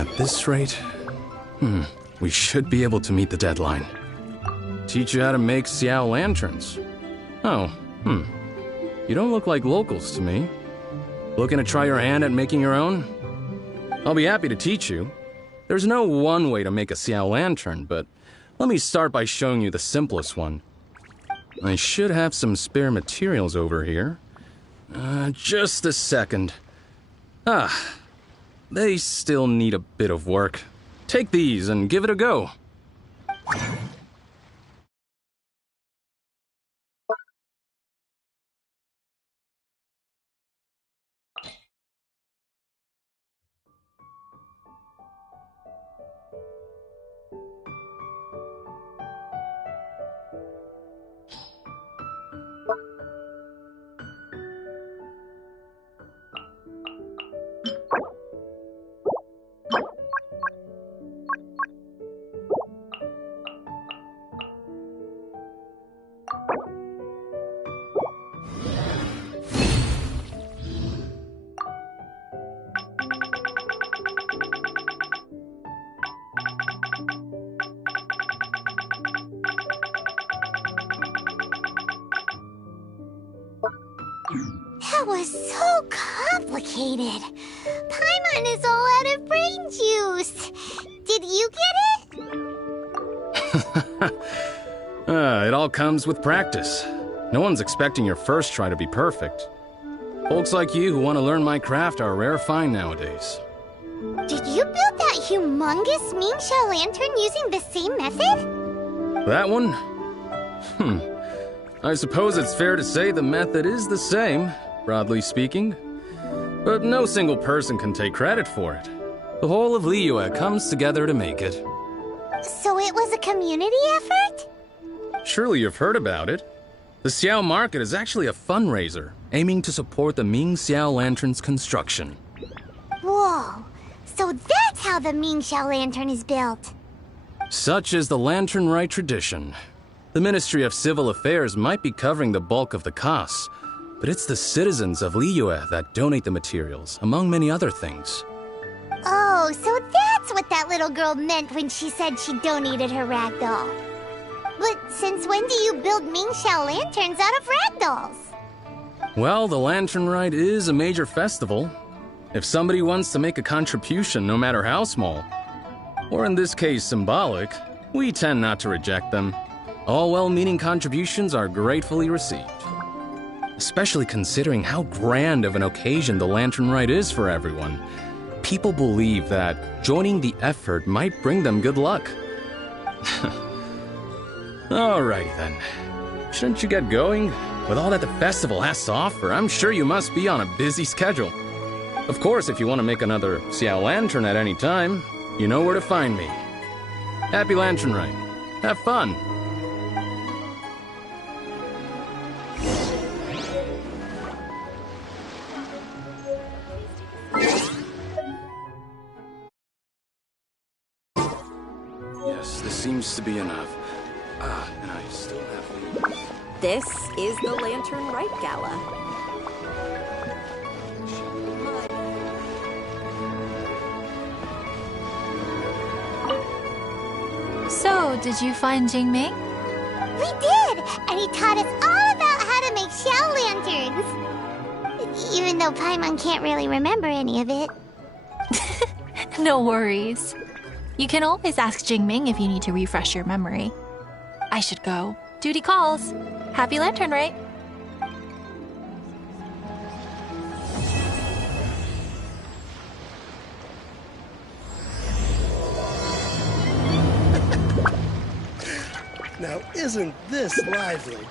At this rate, we should be able to meet the deadline. Teach you how to make Xiao lanterns. Oh, You don't look like locals to me. Looking to try your hand at making your own? I'll be happy to teach you. There's no one way to make a Xiao lantern, but let me start by showing you the simplest one. I should have some spare materials over here. Just a second. They still need a bit of work. Take these and give it a go. That was so complicated. Paimon is all out of brain juice. Did you get it? It all comes with practice. No one's expecting your first try to be perfect. Folks like you who want to learn my craft are a rare find nowadays. Did you build that humongous Mingxiao lantern using the same method? That one? I suppose it's fair to say the method is the same, broadly speaking. But no single person can take credit for it. The whole of Liyue comes together to make it. So it was a community effort? Surely you've heard about it. The Xiao Market is actually a fundraiser, aiming to support the Ming Xiao Lantern's construction. Whoa, so that's how the Mingxiao lantern is built. Such is the Lantern Rite tradition. The Ministry of Civil Affairs might be covering the bulk of the costs, but it's the citizens of Liyue that donate the materials, among many other things. Oh, so that's what that little girl meant when she said she donated her ragdoll. But since when do you build Mingxiao lanterns out of ragdolls? Well, the Lantern Rite is a major festival. If somebody wants to make a contribution, no matter how small, or in this case symbolic, we tend not to reject them. All well-meaning contributions are gratefully received. Especially considering how grand of an occasion the Lantern Rite is for everyone. People believe that joining the effort might bring them good luck. Alrighty then. Shouldn't you get going? With all that the festival has to offer, I'm sure you must be on a busy schedule. Of course, if you want to make another Xiao Lantern at any time, you know where to find me. Happy Lantern Rite. Have fun. Yes, this seems to be enough. And I still have leaves. This is the Lantern Rite Gala. So, did you find Jingming? We did! And he taught us all about how to make Xiao lanterns. Even though Paimon can't really remember any of it. No worries. You can always ask Jingming if you need to refresh your memory. I should go. Duty calls. Happy Lantern Rite. Now, isn't this lively?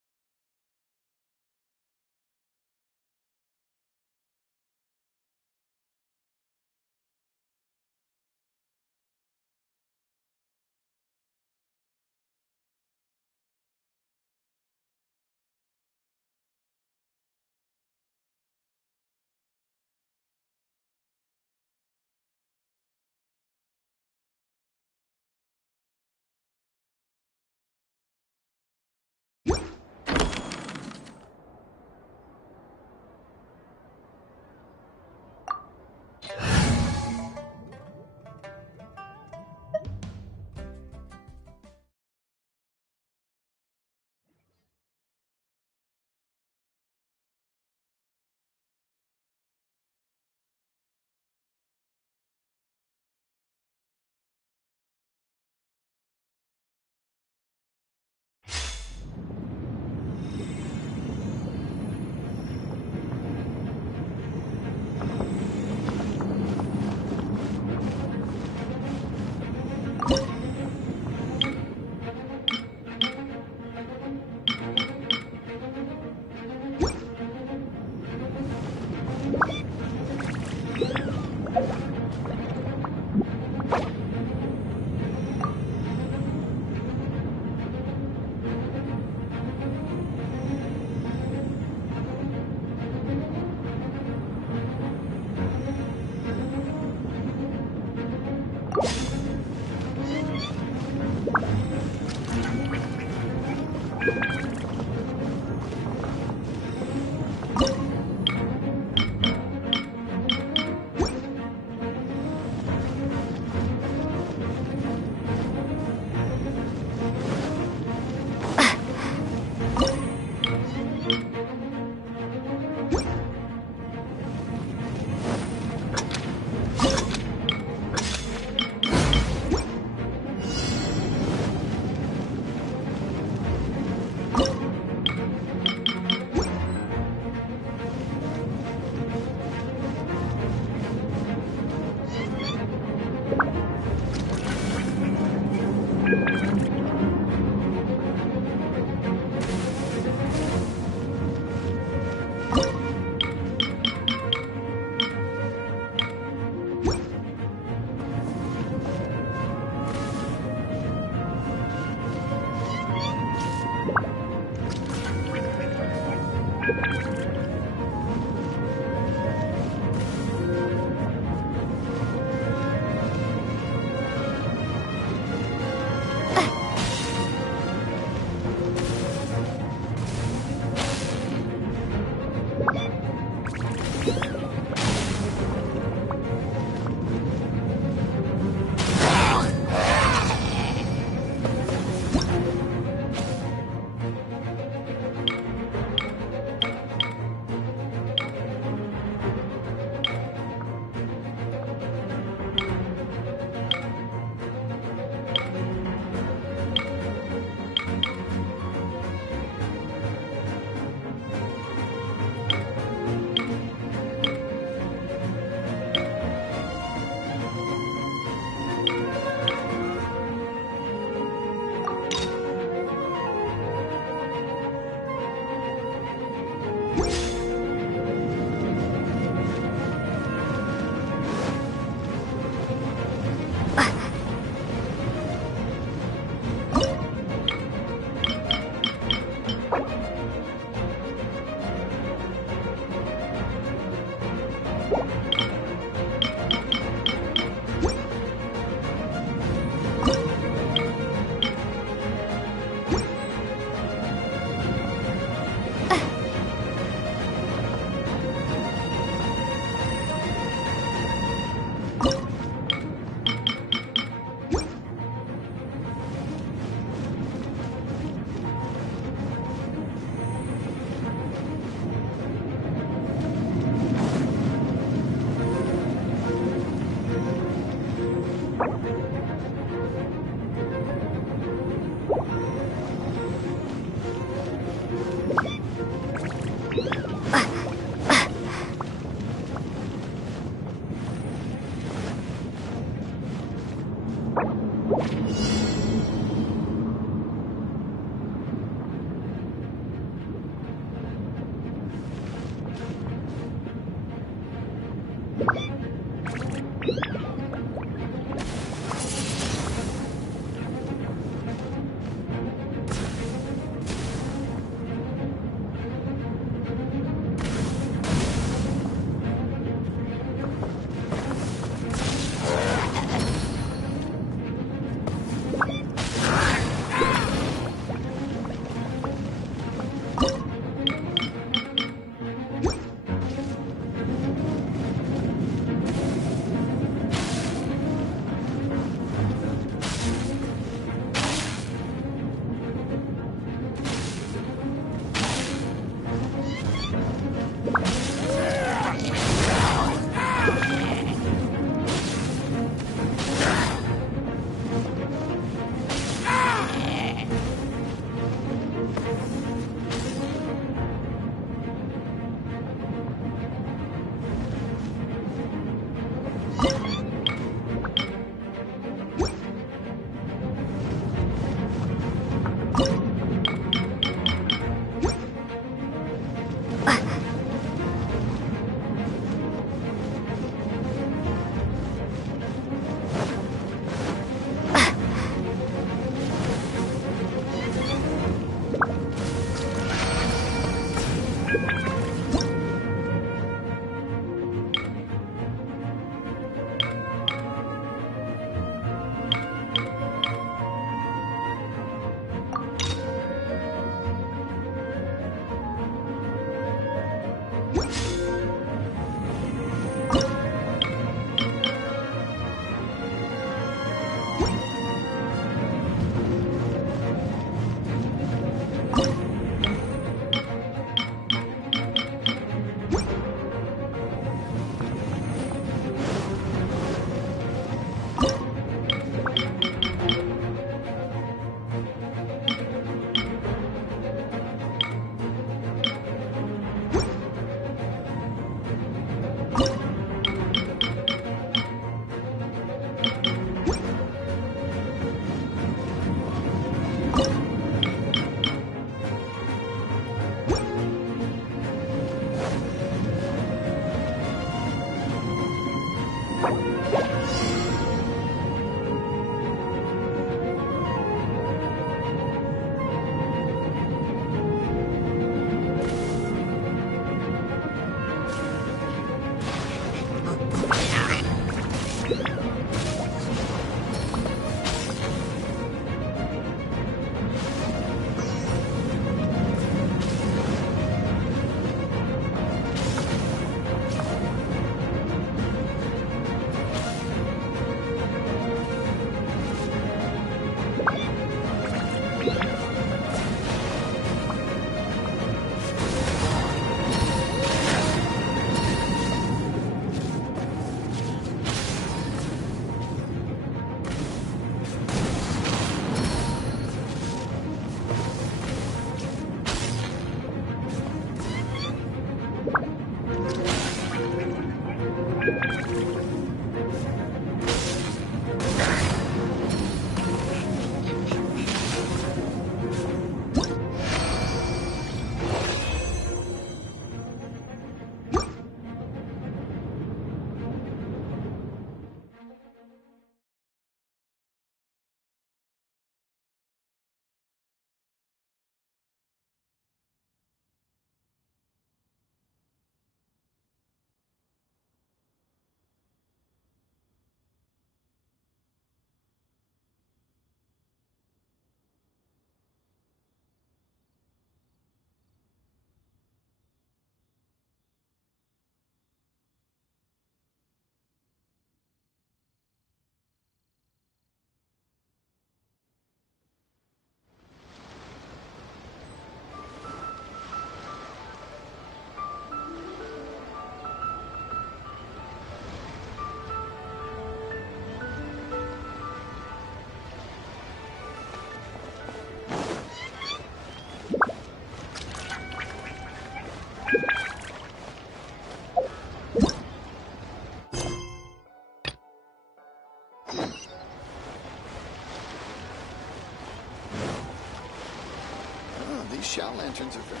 These shell lanterns are very...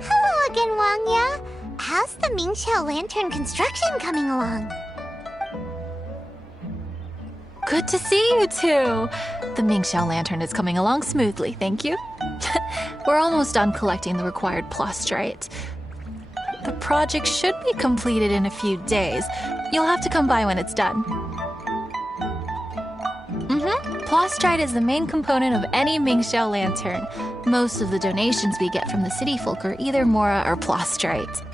Hello again, Wangya. How's the Mingxiao lantern construction coming along? Good to see you two. The Mingxiao lantern is coming along smoothly, thank you. We're almost done collecting the required plastrite. The project should be completed in a few days. You'll have to come by when it's done. Plastrite is the main component of any Mingxiao lantern. Most of the donations we get from the city folk are either Mora or plastrite.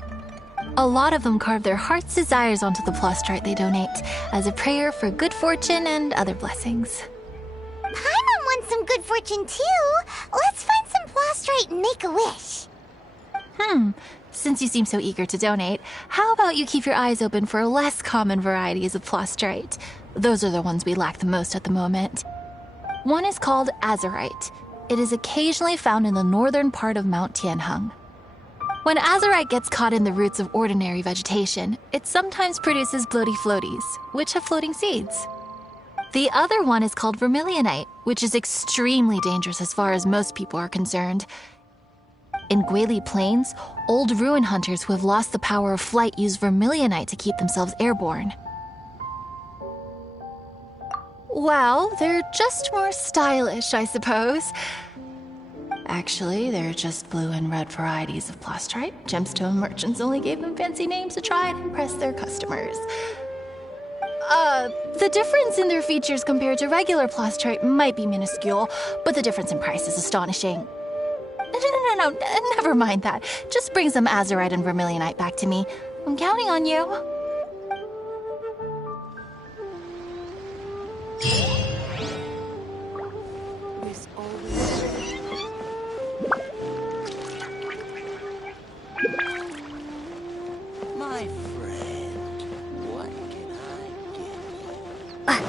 A lot of them carve their heart's desires onto the plastrite they donate as a prayer for good fortune and other blessings. Paimon wants some good fortune too. Let's find some plastrite and make a wish. Since you seem so eager to donate, how about you keep your eyes open for less common varieties of plastrite? Those are the ones we lack the most at the moment. One is called azurite. It is occasionally found in the northern part of Mount Tianheng. When azurite gets caught in the roots of ordinary vegetation, it sometimes produces bloaty floaties, which have floating seeds. The other one is called vermilionite, which is extremely dangerous as far as most people are concerned. In Guili Plains, old ruin hunters who have lost the power of flight use vermilionite to keep themselves airborne. Well, they're just more stylish, I suppose. Actually, they're just blue and red varieties of plastrite. Gemstone merchants only gave them fancy names to try and impress their customers. The difference in their features compared to regular plastrite might be minuscule, but the difference in price is astonishing. No, never mind that. Just bring some azurite and vermilionite back to me. I'm counting on you. My friend, what can I get you?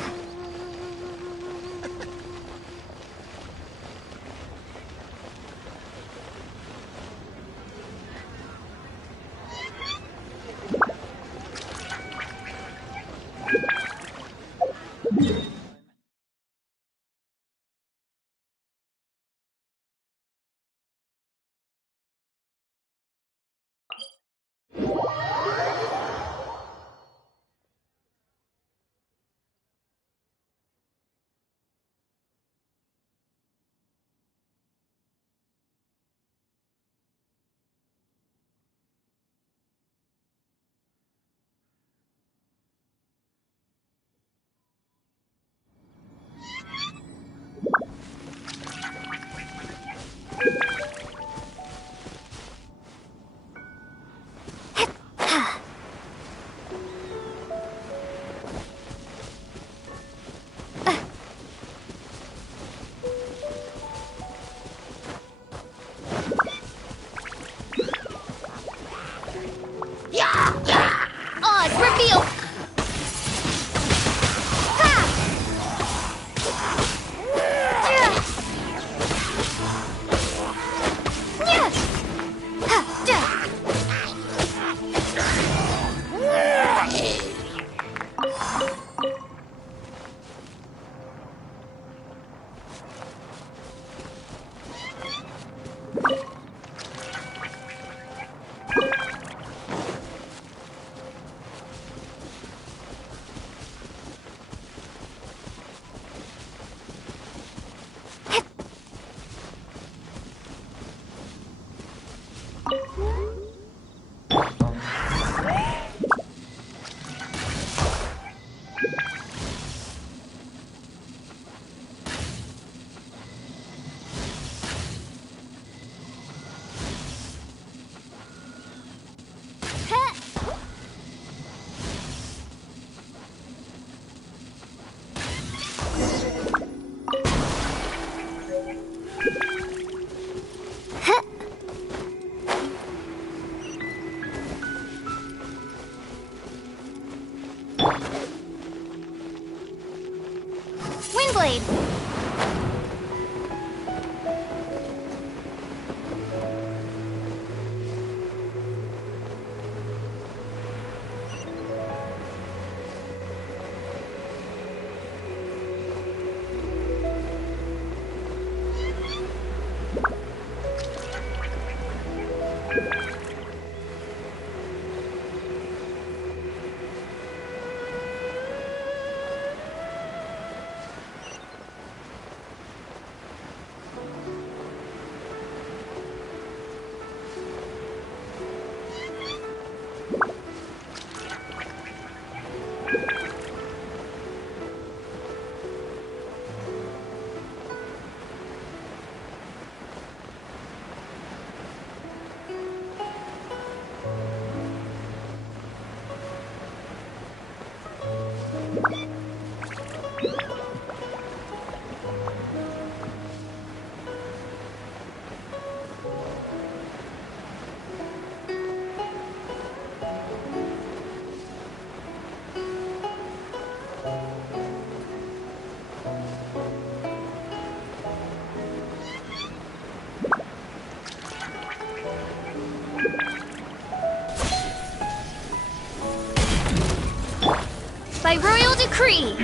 By royal decree.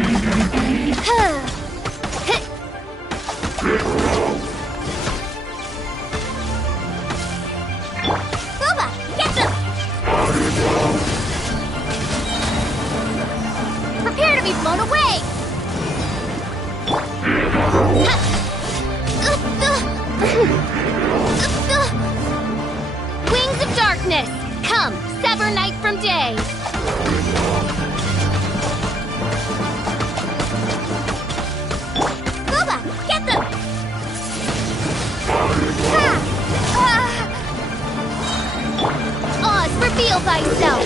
Boba, get them! Prepare to be blown away! Wings of darkness, come, sever night from day. Get them! Oz, reveal thyself!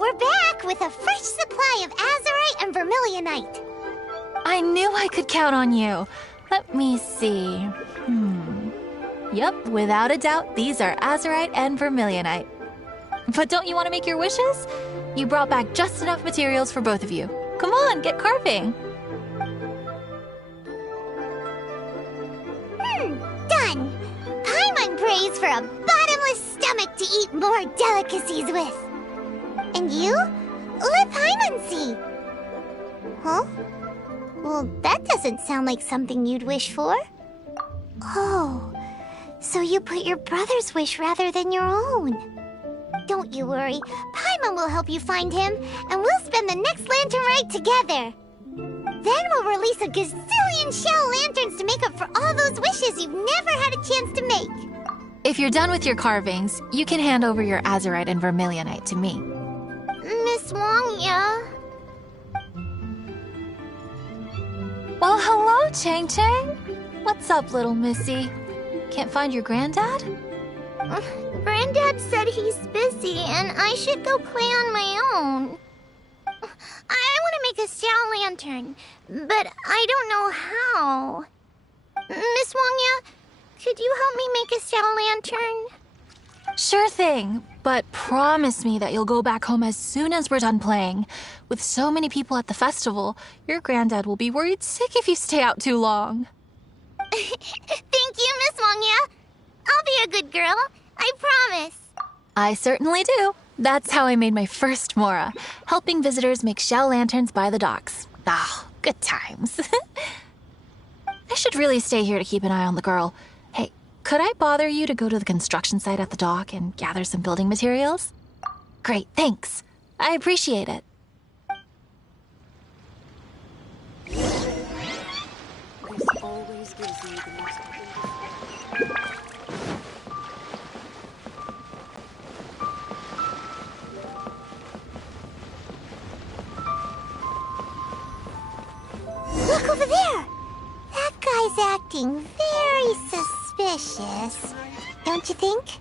We're back with a fresh supply of azurite and vermilionite. I knew I could count on you. Let me see. Yep, without a doubt, these are azurite and vermilionite. But don't you want to make your wishes? You brought back just enough materials for both of you. Come on, get carving. Done. Paimon prays for a bottomless stomach to eat more delicacies with. And you? Let Paimon see. Huh? Well, that doesn't sound like something you'd wish for. Oh, so you put your brother's wish rather than your own. Don't you worry. Paimon will help you find him, and we'll spend the next lantern rite together. Then we'll release a gazillion shell lanterns to make up for all those wishes you've never had a chance to make. If you're done with your carvings, you can hand over your azurite and vermilionite to me. Miss Wangya. Well, hello, Chang Chang. What's up, little missy? Can't find your granddad? Granddad said he's busy and I should go play on my own. I want to make a shell lantern, but I don't know how. Miss Wangya, could you help me make a shell lantern? Sure thing, but promise me that you'll go back home as soon as we're done playing. With so many people at the festival, your granddad will be worried sick if you stay out too long. Thank you, Miss Wangya. I'll be a good girl, I promise. I certainly do. That's how I made my first Mora, helping visitors make shell lanterns by the docks. Ah, good times. I should really stay here to keep an eye on the girl. Hey, could I bother you to go to the construction site at the dock and gather some building materials? Great, thanks. I appreciate it. This always gives me the most. Look over there! That guy's acting very suspicious. Don't you think?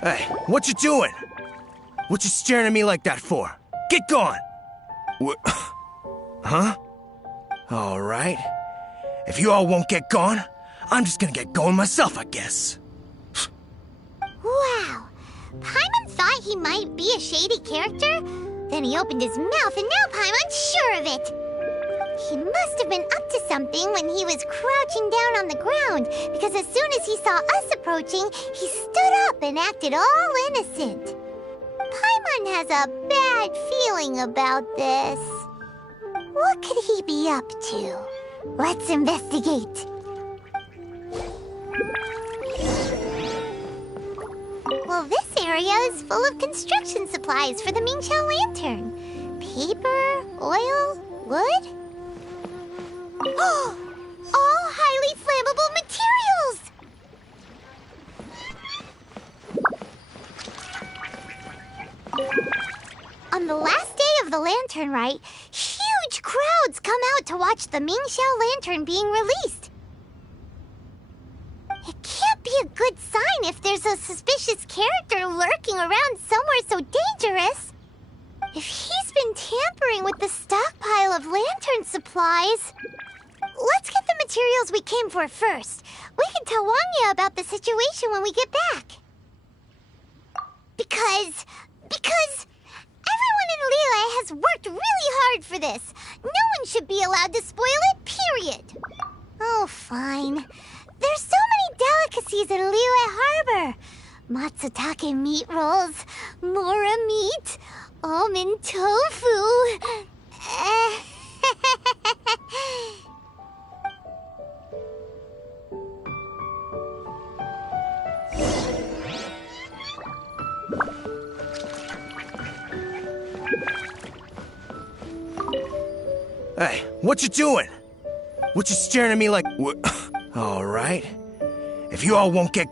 Hey, what you doing? What you staring at me like that for? Get gone! Huh? All right. If you all won't get gone, I'm just gonna get going myself, I guess. Wow. Paimon thought he might be a shady character. Then he opened his mouth and now Paimon's sure of it. He must have been up to something when he was crouching down on the ground, because as soon as he saw us approaching, he stood up and acted all innocent. Paimon has a bad feeling about this. What could he be up to? Let's investigate. Well, this area is full of construction supplies for the Mingqiao lantern. Paper, oil, wood. All highly flammable materials! On the last day of the lantern rite, huge crowds come out to watch the Mingqiao lantern being released. It can't be a good sign if there's a suspicious character lurking around somewhere so dangerous. If he's been tampering with the stockpile of lantern supplies... Let's get the materials we came for first. We can tell Wangya about the situation when we get back. Because everyone in Lilly has worked really hard for this. No one should be allowed to spoil it, period. Oh, fine. There's so many delicacies in Lilly Harbor. Matsutake meat rolls, Mora meat, almond tofu. Hey, what you doing? What you staring at me like... All right. If you all won't get...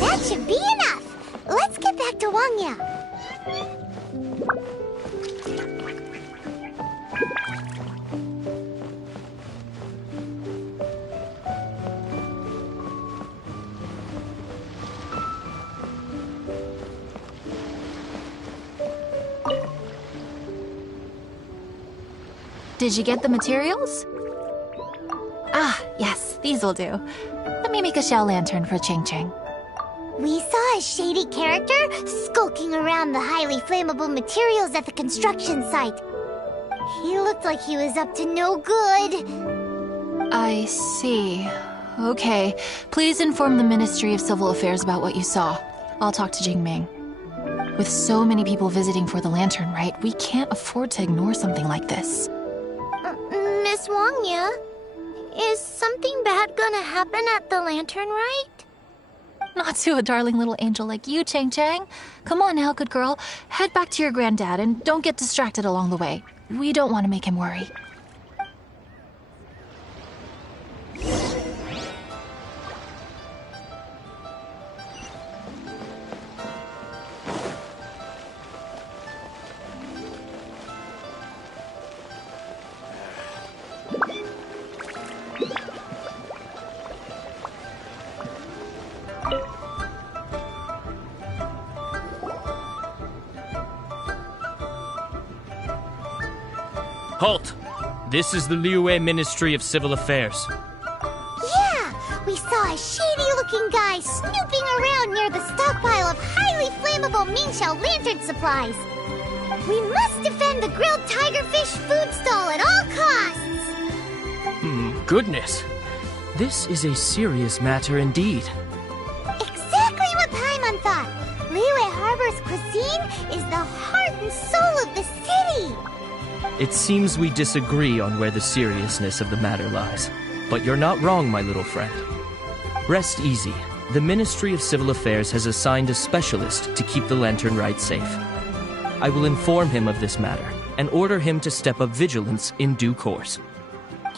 That should be enough. Let's get back to Wangya. Did you get the materials? Ah, yes, these will do. Let me make a shell lantern for Ching Ching. We saw a shady character skulking around the highly flammable materials at the construction site. He looked like he was up to no good. I see. Okay, please inform the Ministry of Civil Affairs about what you saw. I'll talk to Jingming. With so many people visiting for the lantern rite, we can't afford to ignore something like this. Miss Wangya, is something bad gonna happen at the lantern rite? Not to a darling little angel like you, Chang Chang. Come on now, good girl. Head back to your granddad and don't get distracted along the way. We don't want to make him worry. Halt! This is the Liyue Ministry of Civil Affairs. Yeah, we saw a shady-looking guy snooping around near the stockpile of highly flammable Mingqiao lantern supplies. We must defend the grilled tigerfish food stall at all costs. Goodness. This is a serious matter indeed. Exactly what Paimon thought. Liyue Harbor's cuisine is the heart and soul of the city. It seems we disagree on where the seriousness of the matter lies. But you're not wrong, my little friend. Rest easy. The Ministry of Civil Affairs has assigned a specialist to keep the Lantern Rite safe. I will inform him of this matter and order him to step up vigilance in due course.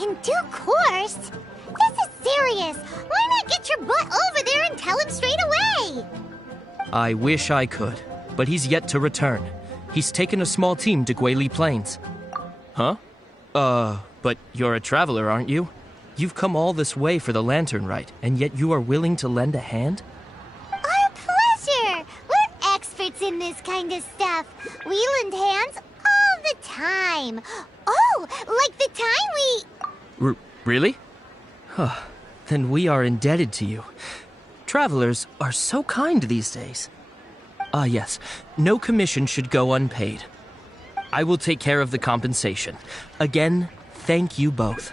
In due course? This is serious. Why not get your butt over there and tell him straight away? I wish I could, but he's yet to return. He's taken a small team to Guili Plains. Huh? But you're a traveler, aren't you? You've come all this way for the Lantern Rite, and yet you are willing to lend a hand? Our pleasure! We're experts in this kind of stuff. We lend hands all the time. Oh, like the time we... Really? Huh. Then we are indebted to you. Travelers are so kind these days. Ah, yes. No commission should go unpaid. I will take care of the compensation. Again, thank you both.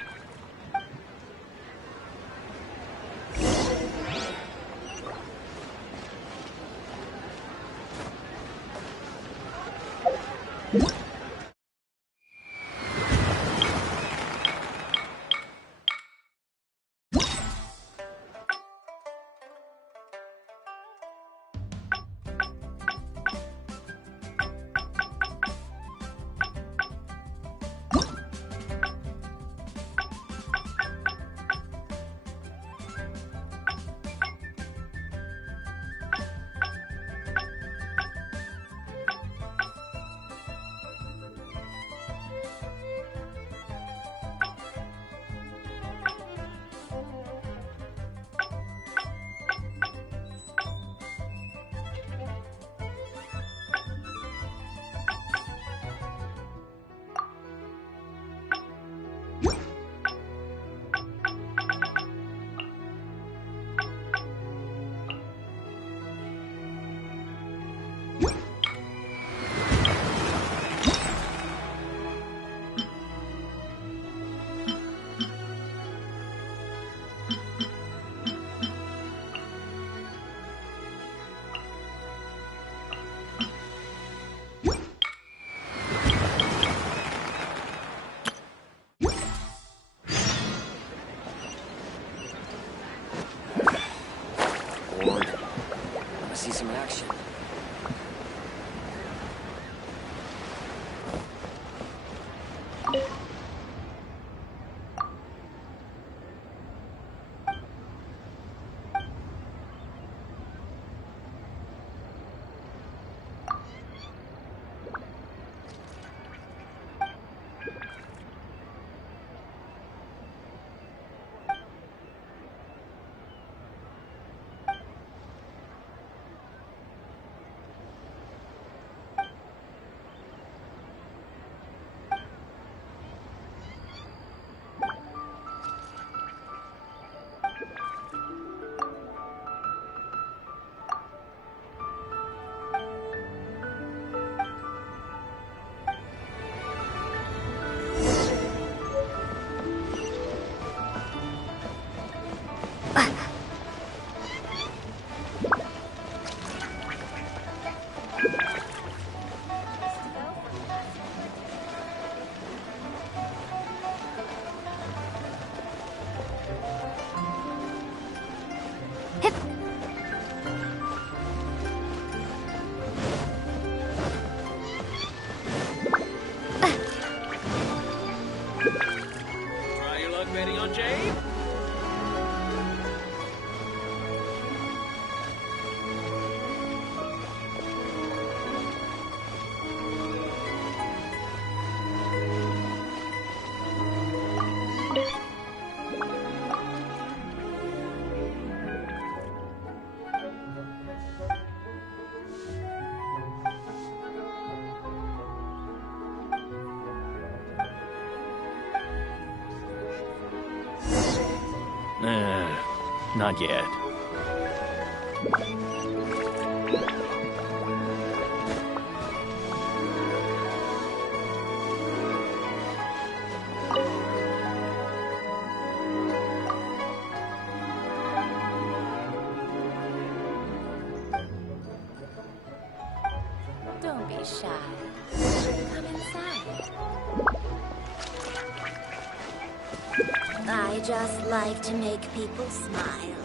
See some action. Betting on Jade? Not yet. precious child. Come inside. I just like to make people smile.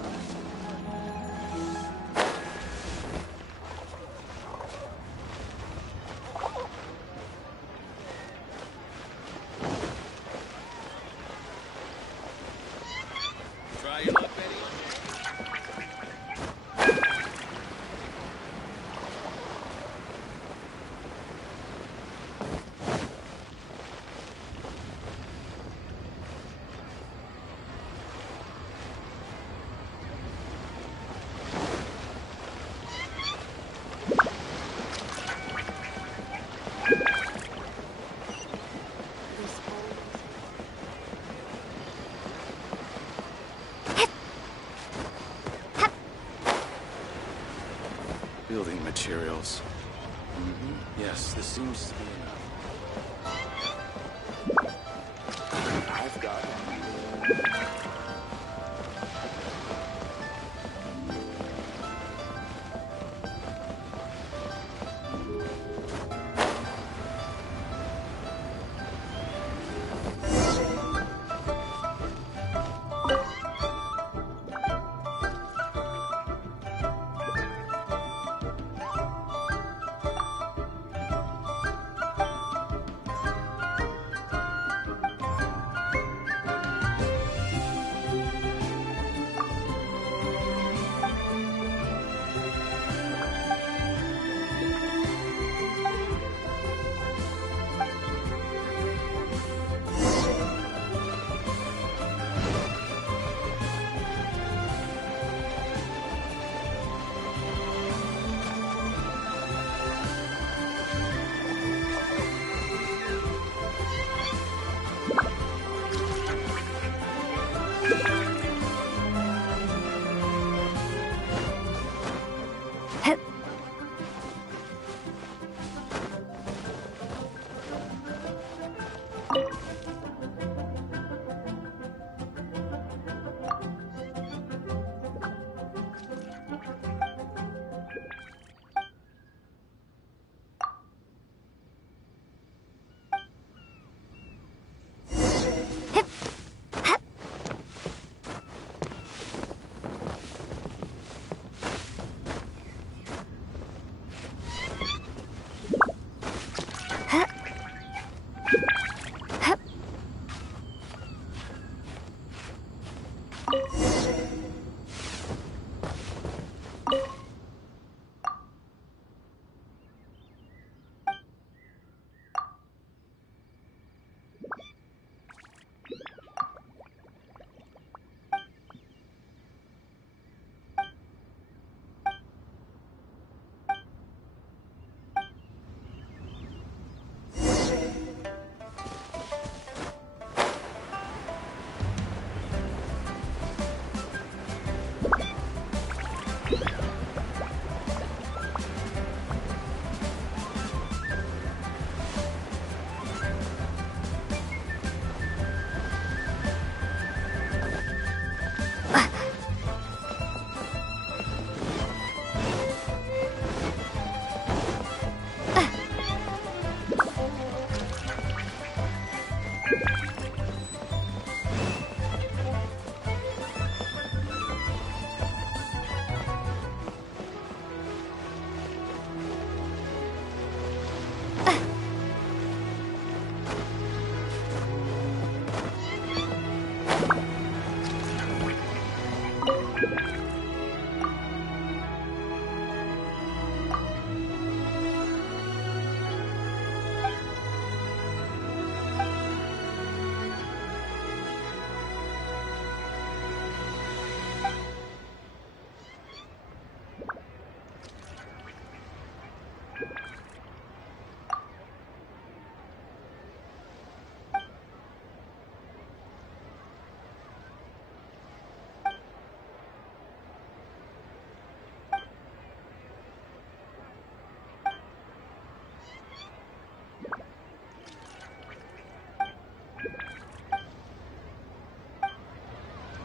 Try your luck, Betty. Building materials. Yes, this seems to be enough. I've got it.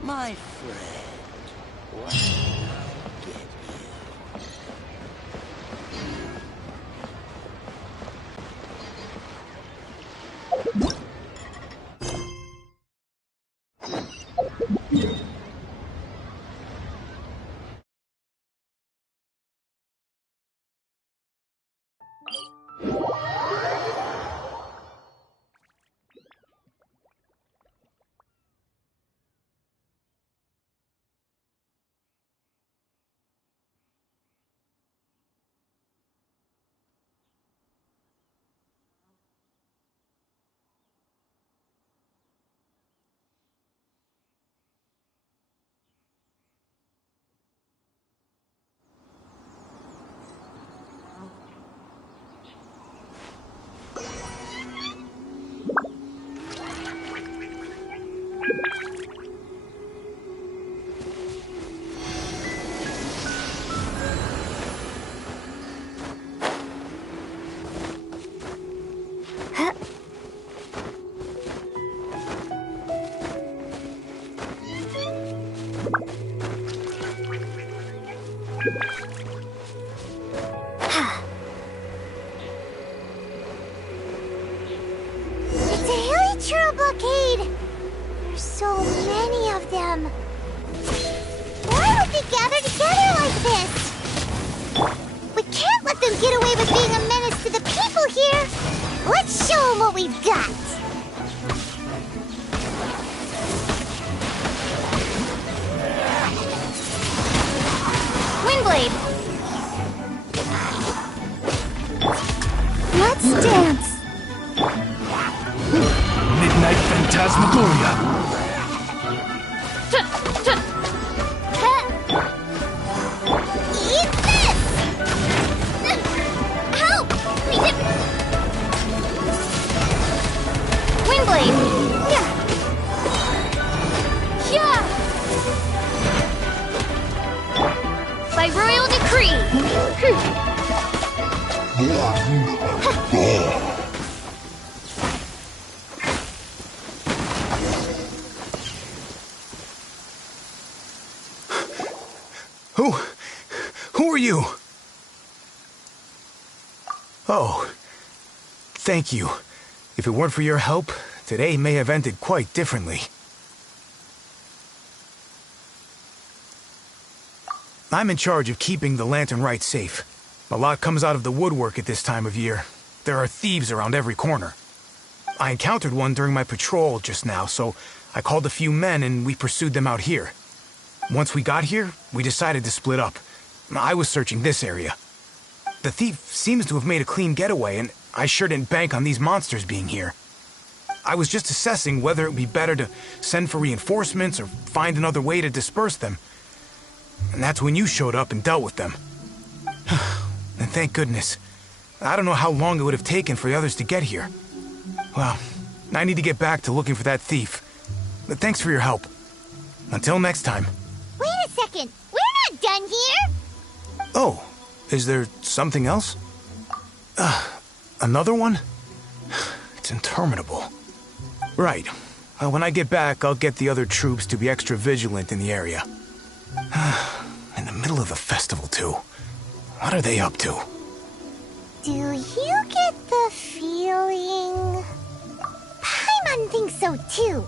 My friend, what can I get you? It's a hilly blockade! There's so many of them. Why would they gather together like this? We can't let them get away with being a menace to the people here! Let's show them what we've got! Windblade! Let's dance! Midnight Phantasmagoria. Eat this! Help! We did... Windblade! Yeah. By royal decree! Who are you? Oh, thank you. If it weren't for your help, today may have ended quite differently. I'm in charge of keeping the Lantern Rite safe. A lot comes out of the woodwork at this time of year. There are thieves around every corner. I encountered one during my patrol just now, so I called a few men and we pursued them out here. Once we got here, we decided to split up. I was searching this area. The thief seems to have made a clean getaway, and I sure didn't bank on these monsters being here. I was just assessing whether it would be better to send for reinforcements or find another way to disperse them. And that's when you showed up and dealt with them. And thank goodness. I don't know how long it would have taken for the others to get here. Well, I need to get back to looking for that thief. But thanks for your help. Until next time. Wait a second! We're not done here! Oh, is there something else? Another one? It's interminable. Right. When I get back, I'll get the other troops to be extra vigilant in the area. In the middle of the festival, too. What are they up to? Do you get the feeling... Paimon thinks so, too.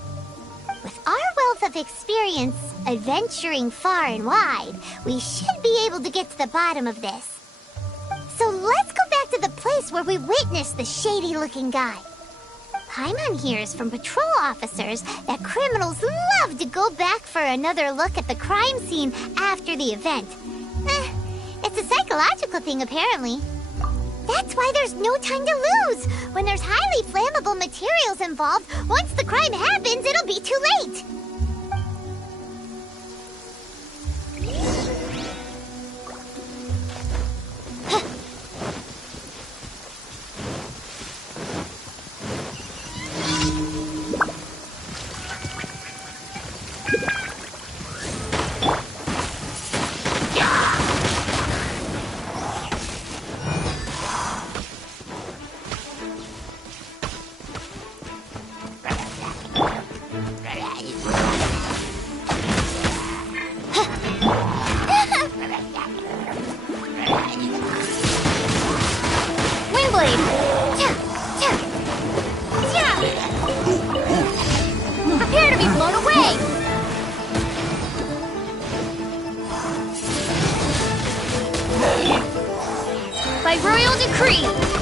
With our wealth of experience, adventuring far and wide, we should be able to get to the bottom of this. So let's go back to the place where we witnessed the shady-looking guy. Paimon hears from patrol officers that criminals love to go back for another look at the crime scene after the event. It's a psychological thing, apparently. That's why there's no time to lose. When there's highly flammable materials involved, once the crime happens, it'll be too late. by royal decree.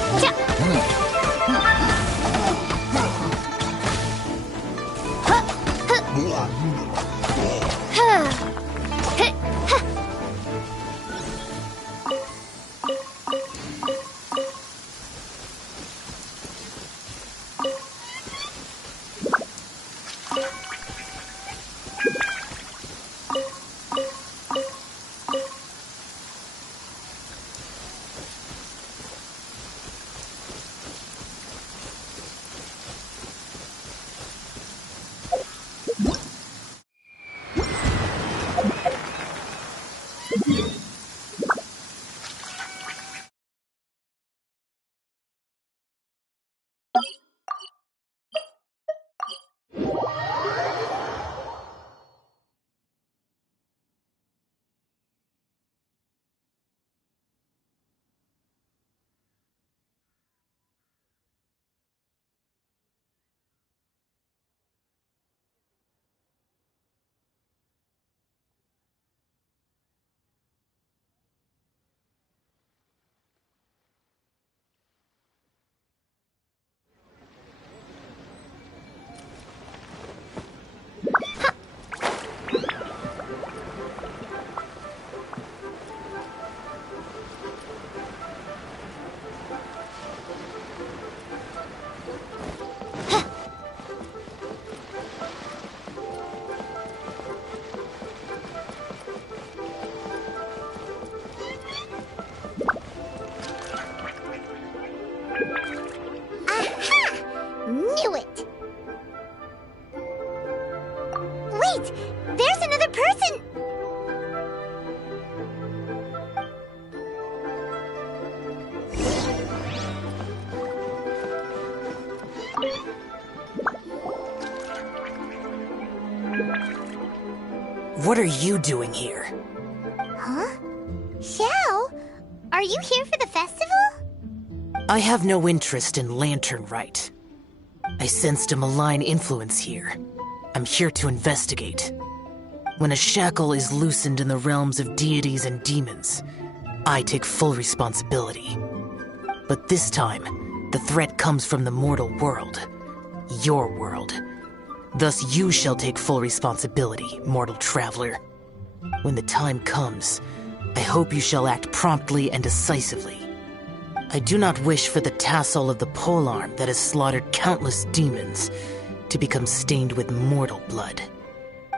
Knew it! Wait! There's another person! What are you doing here? Huh? Xiao? Are you here for the festival? I have no interest in Lantern Rite. I sensed a malign influence here. I'm here to investigate. When a shackle is loosened in the realms of deities and demons, I take full responsibility. But this time, the threat comes from the mortal world. Your world. Thus you shall take full responsibility, mortal traveler. When the time comes, I hope you shall act promptly and decisively. I do not wish for the tassel of the polearm that has slaughtered countless demons to become stained with mortal blood.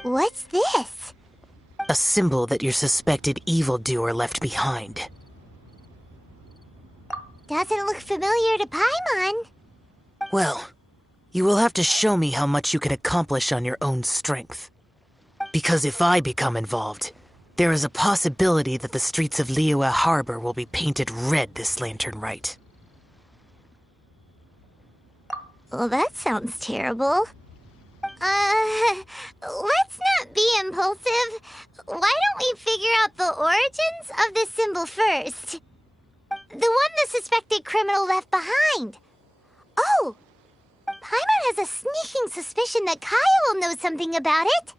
What's this? A symbol that your suspected evildoer left behind. Doesn't look familiar to Paimon. Well, you will have to show me how much you can accomplish on your own strength. Because if I become involved, there is a possibility that the streets of Liyue Harbor will be painted red this Lantern Rite. Well, that sounds terrible. Let's not be impulsive. Why don't we figure out the origins of this symbol first? The one the suspected criminal left behind. Oh! Paimon has a sneaking suspicion that Kaya will know something about it.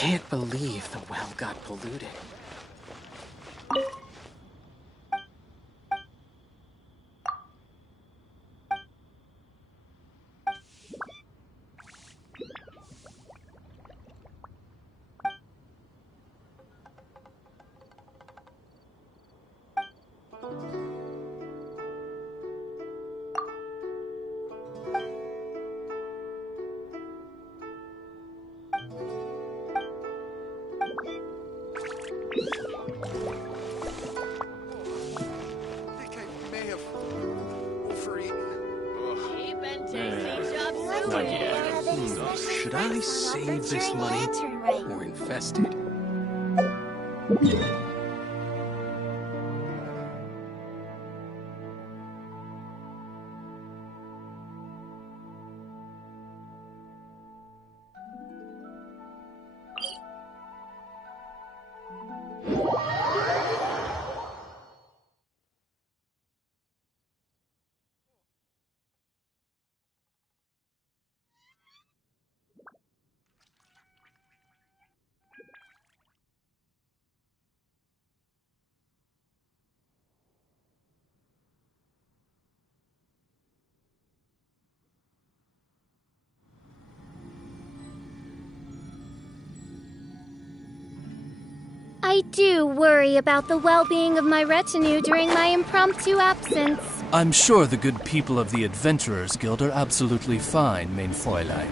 can't believe the well got polluted. Not yet. Should I save this money or invest it? I do worry about the well-being of my retinue during my impromptu absence. I'm sure the good people of the Adventurers Guild are absolutely fine, mein Fräulein.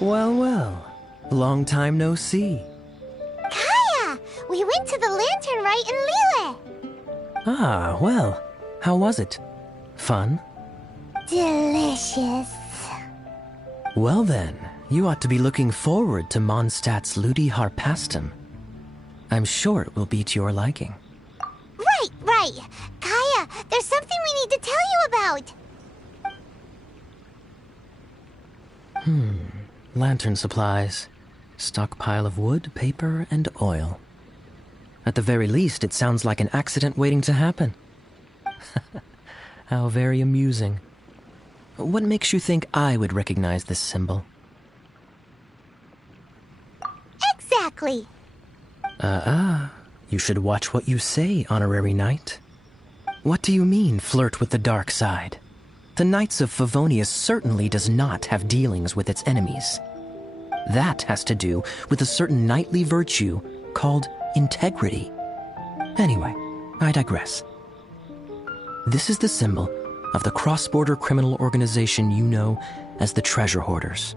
Well, well. Long time no see. Kaya! We went to the Lantern Rite in Lille! Ah, well. How was it? Fun? Delicious. Well then, you ought to be looking forward to Mondstadt's Ludi Harpastum. I'm sure it will be to your liking. Right. Kaya, there's something we need to tell you about. Lantern supplies. Stockpile of wood, paper, and oil. At the very least, it sounds like an accident waiting to happen. How very amusing. What makes you think I would recognize this symbol? Exactly. You should watch what you say, honorary knight. What do you mean, flirt with the dark side? The Knights of Favonius certainly does not have dealings with its enemies. That has to do with a certain knightly virtue called integrity. Anyway, I digress. This is the symbol of the cross-border criminal organization you know as the Treasure Hoarders.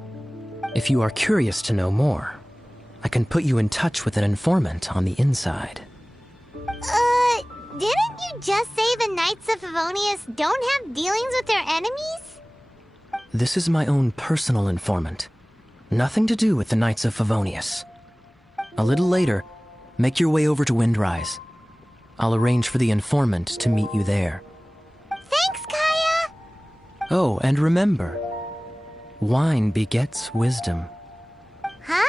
If you are curious to know more, I can put you in touch with an informant on the inside. Didn't you just say the Knights of Favonius don't have dealings with their enemies? This is my own personal informant. Nothing to do with the Knights of Favonius. A little later, make your way over to Windrise. I'll arrange for the informant to meet you there. Thanks, Kaya! Oh, and remember, wine begets wisdom. Huh?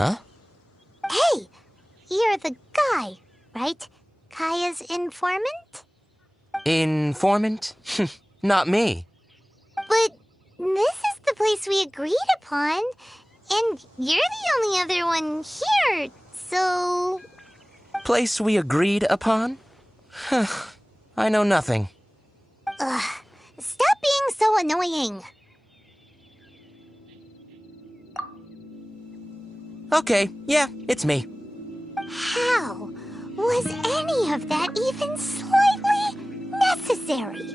Huh? Hey, you're the guy, right? Kaya's informant? Informant? Not me. But this is the place we agreed upon, and you're the only other one here, so... Place we agreed upon? I know nothing. Ugh, stop being so annoying. Okay, yeah, it's me. How was any of that even slightly necessary?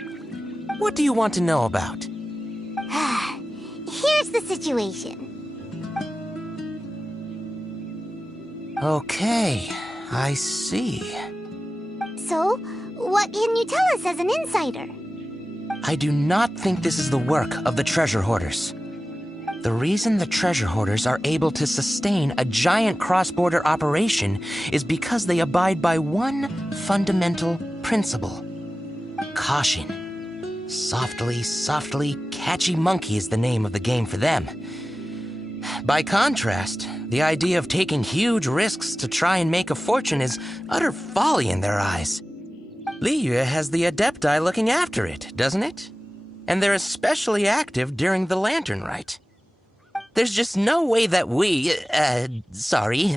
What do you want to know about? Here's the situation. Okay, I see. So, what can you tell us as an insider? I do not think this is the work of the treasure hoarders. The reason the treasure hoarders are able to sustain a giant cross-border operation is because they abide by one fundamental principle. Caution. Softly, softly, catchy monkey is the name of the game for them. By contrast, the idea of taking huge risks to try and make a fortune is utter folly in their eyes. Liyue has the Adepti looking after it, doesn't it? And they're especially active during the Lantern Rite. There's just no way that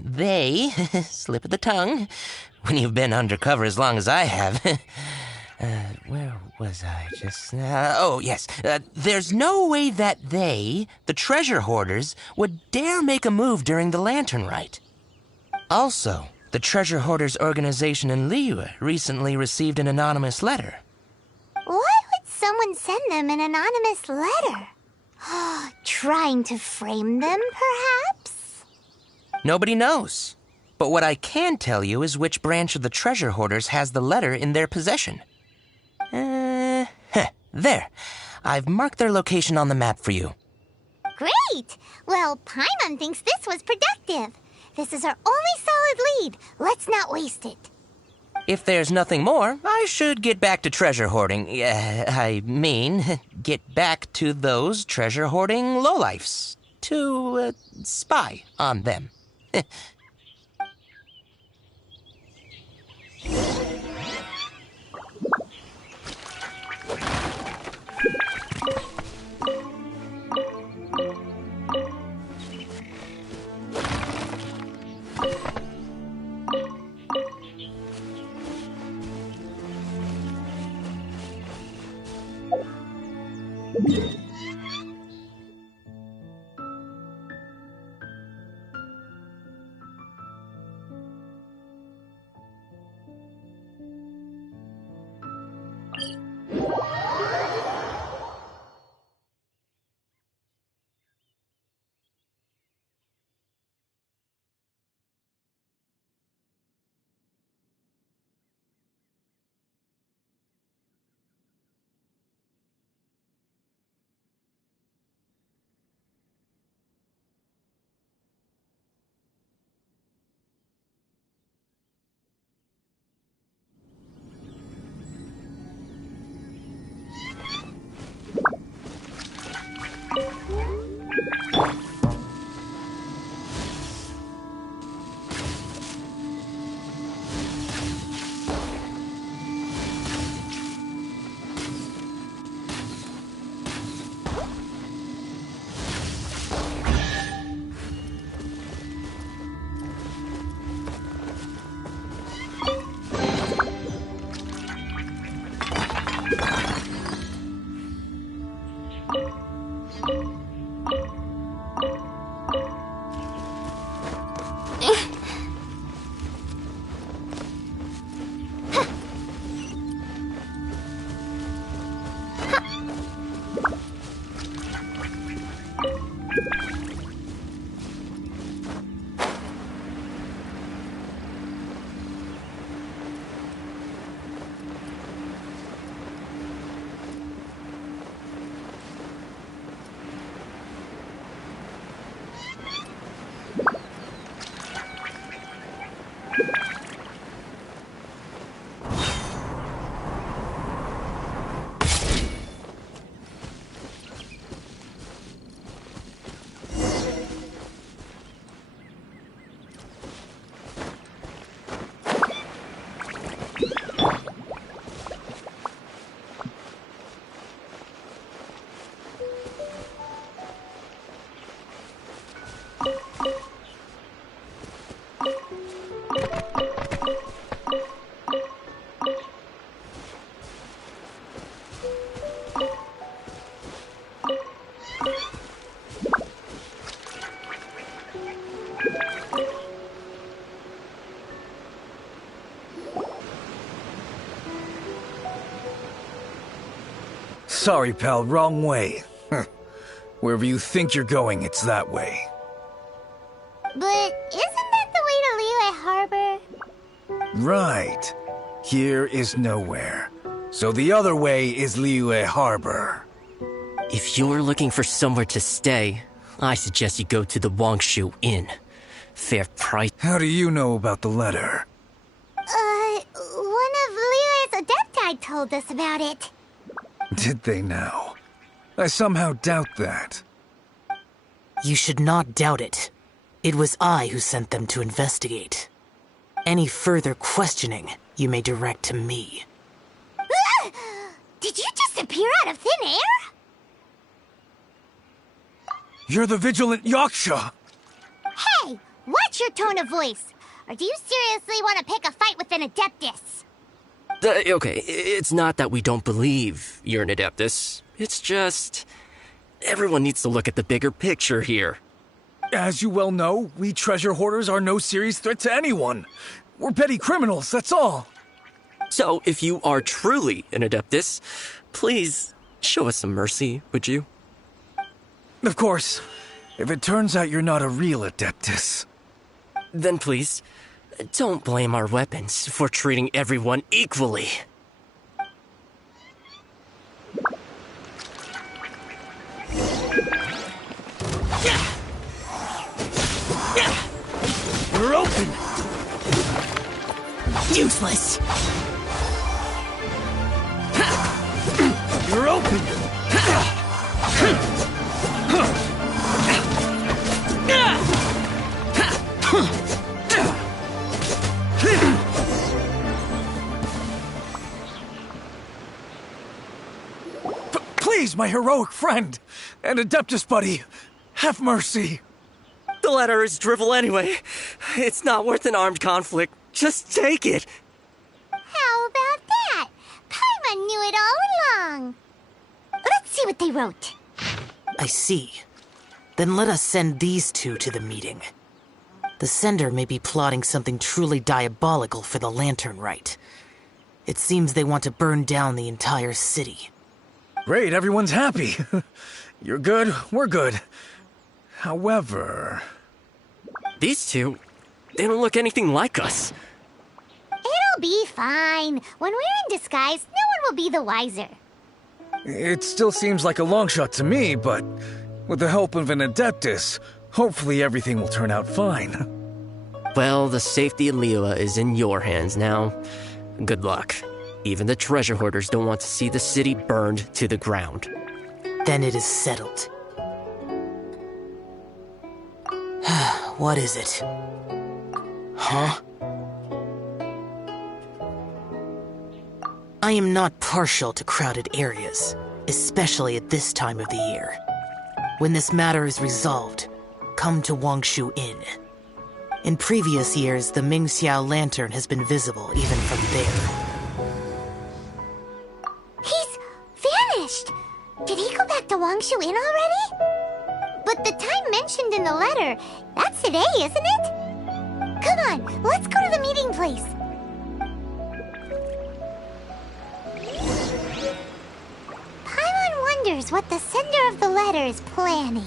they, slip of the tongue, when you've been undercover as long as I have. Where was I just now? Oh, yes. There's no way that they, the treasure hoarders, would dare make a move during the Lantern Rite. Also, the treasure hoarders organization in Liyue recently received an anonymous letter. Why would someone send them an anonymous letter? Trying to frame them, perhaps? Nobody knows. But what I can tell you is which branch of the treasure hoarders has the letter in their possession. There. I've marked their location on the map for you. Great! Well, Paimon thinks this was productive. This is our only solid lead. Let's not waste it. If there's nothing more, I should get back to treasure hoarding. Get back to those treasure hoarding lowlifes. To, spy on them. Sorry, pal, wrong way. Wherever you think you're going, it's that way. But isn't that the way to Liyue Harbor? Right. Here is nowhere. So the other way is Liyue Harbor. If you're looking for somewhere to stay, I suggest you go to the Wangshu Inn. Fair price. How do you know about the letter? One of Liyue's Adepti told us about it. Did they now? I somehow doubt that. You should not doubt it. It was I who sent them to investigate. Any further questioning you may direct to me. Did you just appear out of thin air? You're the vigilant Yaksha! Hey, watch your tone of voice. Or do you seriously want to pick a fight with an Adeptus? Okay, it's not that we don't believe you're an Adeptus. It's just... everyone needs to look at the bigger picture here. As you well know, we treasure hoarders are no serious threat to anyone. We're petty criminals, that's all. So, if you are truly an Adeptus, please show us some mercy, would you? Of course. If it turns out you're not a real Adeptus. Then please, don't blame our weapons for treating everyone equally. We're open! Useless! You're open! Please, my heroic friend and Adeptus buddy, have mercy. The letter is drivel anyway. It's not worth an armed conflict. Just take it. How about that? Paimon knew it all along. Let's see what they wrote. I see. Then let us send these two to the meeting. The sender may be plotting something truly diabolical for the Lantern Rite. It seems they want to burn down the entire city. Great, everyone's happy. You're good, we're good. However... These two, they don't look anything like us. It'll be fine. When we're in disguise, no one will be the wiser. It still seems like a long shot to me, but with the help of an Adeptus, hopefully everything will turn out fine. Well, the safety of Liyue is in your hands now. Good luck. Even the treasure hoarders don't want to see the city burned to the ground. Then it is settled. What is it? Huh? I am not partial to crowded areas, especially at this time of the year. When this matter is resolved, come to Wangshu Inn. In previous years, the Mingxiao lantern has been visible even from there. He's vanished! Did he go back to Wangshu Inn already? But the time mentioned in the letter, that's today, isn't it? Come on, let's go to the meeting place. Paimon wonders what the sender of the letter is planning.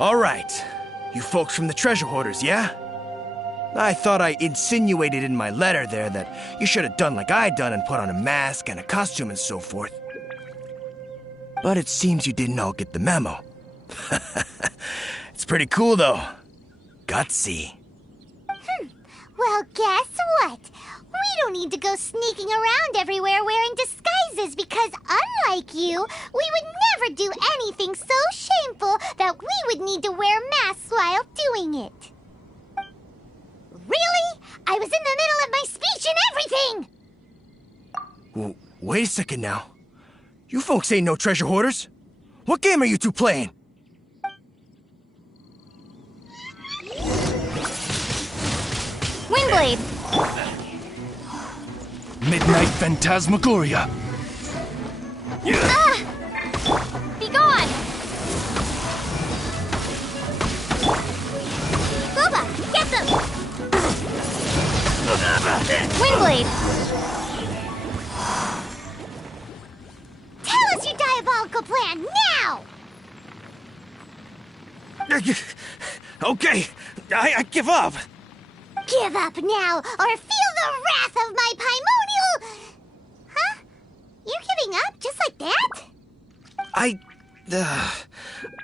All right. You folks from the treasure hoarders, yeah? I thought I insinuated in my letter there that you should have done like I done and put on a mask and a costume and so forth. But it seems you didn't all get the memo. It's pretty cool, though. Gutsy. Well, guess what? We don't need to go sneaking around everywhere wearing disguises because, unlike you, we would never do anything so shameful that we would need to wear masks while doing it. Really? I was in the middle of my speech and everything! Wait a second now. You folks ain't no treasure hoarders. What game are you two playing? Windblade! Midnight Phantasmagoria. Be gone! Booba, get them! Windblade! Tell us your diabolical plan now! Okay, I give up. Give up now, or feel the wrath of my Paimonial... Huh? You're giving up just like that?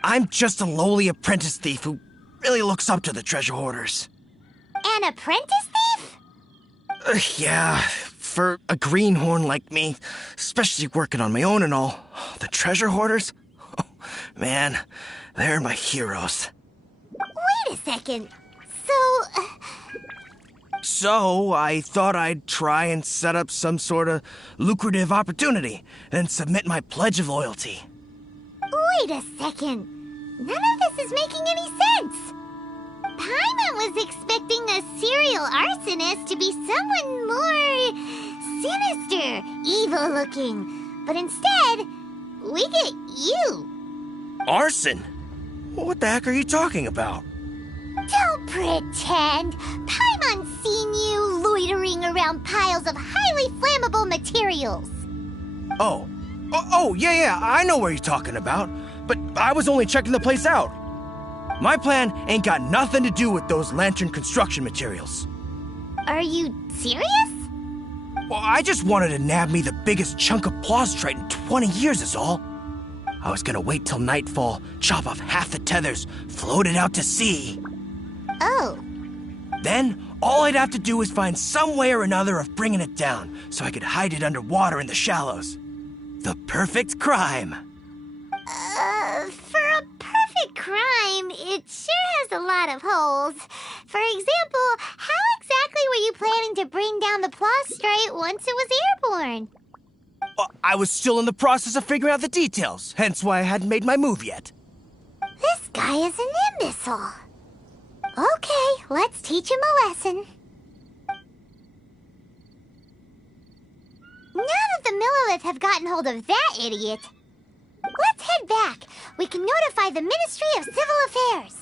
I'm just a lowly apprentice thief who really looks up to the treasure hoarders. An apprentice thief? Yeah, for a greenhorn like me, especially working on my own and all, the treasure hoarders? Oh, man, they're my heroes. Wait a second. So, I thought I'd try and set up some sort of lucrative opportunity and submit my pledge of loyalty. Wait a second. None of this is making any sense. Paimon was expecting a serial arsonist to be someone more sinister, evil-looking. But instead, we get you. Arson? What the heck are you talking about? Don't pretend. Paimon's seen you loitering around piles of highly flammable materials. Oh, yeah, I know what you're talking about. But I was only checking the place out. My plan ain't got nothing to do with those lantern construction materials. Are you serious? Well, I just wanted to nab me the biggest chunk of plaustrite in 20 years is all. I was gonna wait till nightfall, chop off half the tethers, float it out to sea. Oh. Then, all I'd have to do is find some way or another of bringing it down, so I could hide it underwater in the shallows. The perfect crime. For a perfect crime, it sure has a lot of holes. For example, how exactly were you planning to bring down the plaustrite once it was airborne? I was still in the process of figuring out the details, hence why I hadn't made my move yet. This guy is an imbecile. Okay, let's teach him a lesson. Now that the Millilith have gotten hold of that idiot, let's head back. We can notify the Ministry of Civil Affairs.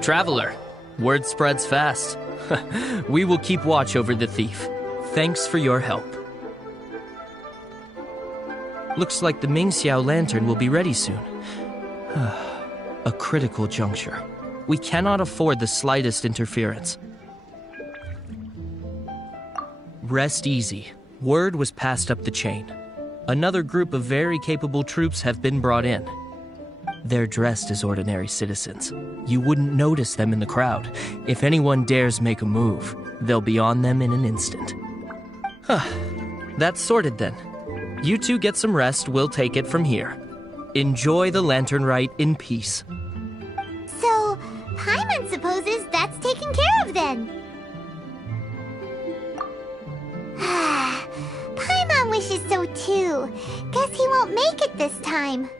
Traveler, word spreads fast. We will keep watch over the thief. Thanks for your help. Looks like the Mingxiao lantern will be ready soon. A critical juncture. We cannot afford the slightest interference. Rest easy. Word was passed up the chain. Another group of very capable troops have been brought in. They're dressed as ordinary citizens. You wouldn't notice them in the crowd. If anyone dares make a move, they'll be on them in an instant. Huh. That's sorted then. You two get some rest, we'll take it from here. Enjoy the Lantern Rite in peace. So, Paimon supposes that's taken care of then. Paimon wishes so too. Guess he won't make it this time.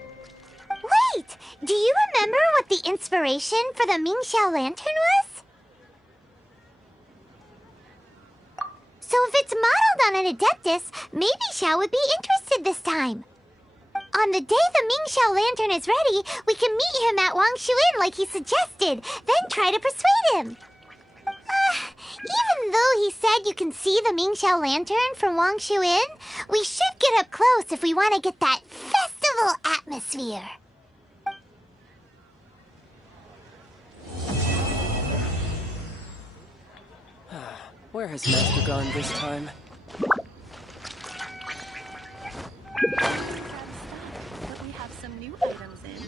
Wait! Do you remember what the inspiration for the Mingxiao lantern was? So if it's modeled on an Adeptus, maybe Xiao would be interested this time. On the day the Mingxiao lantern is ready, we can meet him at Wangshuin like he suggested, then try to persuade him. Even though he said you can see the Mingxiao lantern from Wangshuin, we should get up close if we want to get that festival atmosphere. Where has Master gone this time? But we have some new items in.